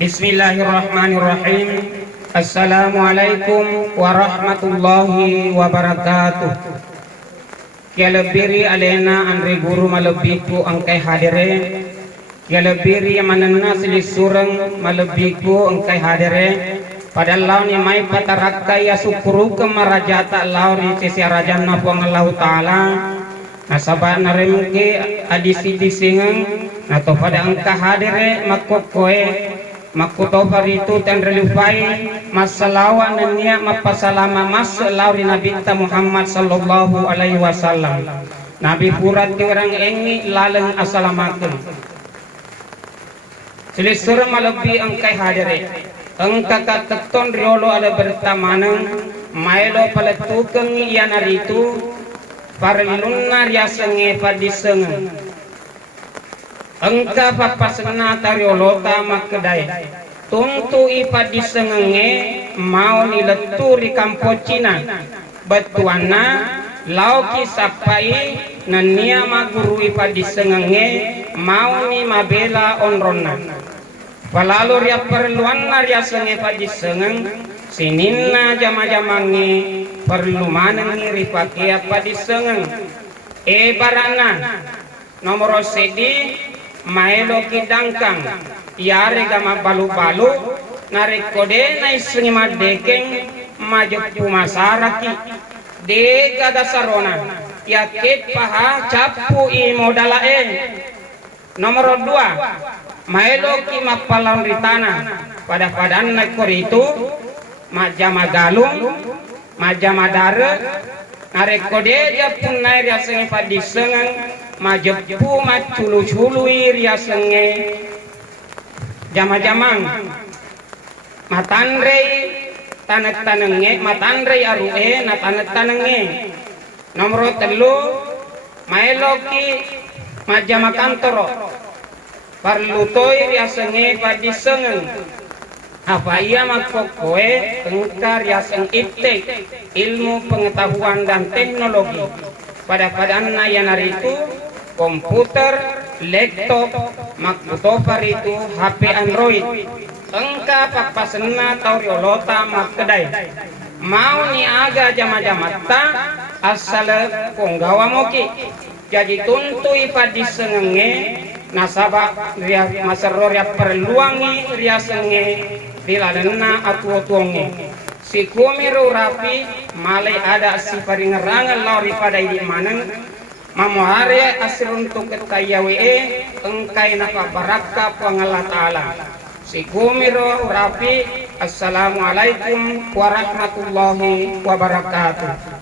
Bismillahirrahmanirrahim. Assalamualaikum warahmatullahi wabarakatuh. Kelebiri alena andre guru malebiku angkai hadire. Kelebiri manana sili sureng malebiku angkai hadire. Pada launi mai patarakka ya sukuru kemarajata launi sisi rajana Allah Ta'ala. Nasabah naremke adisi disingeng atau pada angka hadire makokoe makutobar itu dan relufai masalawan dan niat mapasalama masalauri Nabi kita Muhammad sallallahu alaihi wasallam. Nabi purat di orang engi laleng asalamakeun. Selisur malebi angkai hadire. Engka kaketon riolo ada bertamaneng maelo paletukeng iana itu parlunna riasenge padisengen. Engka papasena tariolota makedai tuntu ipa disengenge mau nileturi kampocina betuana lauki sapai nania maguru ipa disengenge mau ni mabela onrona palalu ria perluan ria senge pa disengeng sininna jama-jamange perlu maneng ripake apa disengeng barana nomor sedi maelo kidangkang yare gama balu-balu narik kode nai sengima dekeng majepu masaraki dega dasarona yaket paha capu i modalae. Nomor 2 maelo ki mapalan ritana pada padan naik itu majama galung majama dare narik kode japun naik rasenge padisengan majepu maculu-cului riasenge jama-jamang matandrei tanek-tanenge matandrei arue na tanek-tanenge. Nomor 3 maeloki majama kantoro parlutoi riasenge padisengen apa ia makokoe engkar riaseng iptek ilmu pengetahuan dan teknologi pada padanna yanar itu komputer, laptop, makutopar itu HP Android. Engka papasena tauriolota makedai. Mau ni aga jama-jamata asal ponggawa moki. Jadi tuntu ipa disengenge nasabah ria masero ria perluangi ria senge diladena atuotuonge. Si kumiru rapi malai ada si paringerangan lori pada ini maneng mamuhare asir untuk ketayawe engkai napa baraka pangala ta'ala. Si kumiru rapi. Assalamualaikum warahmatullahi wabarakatuh.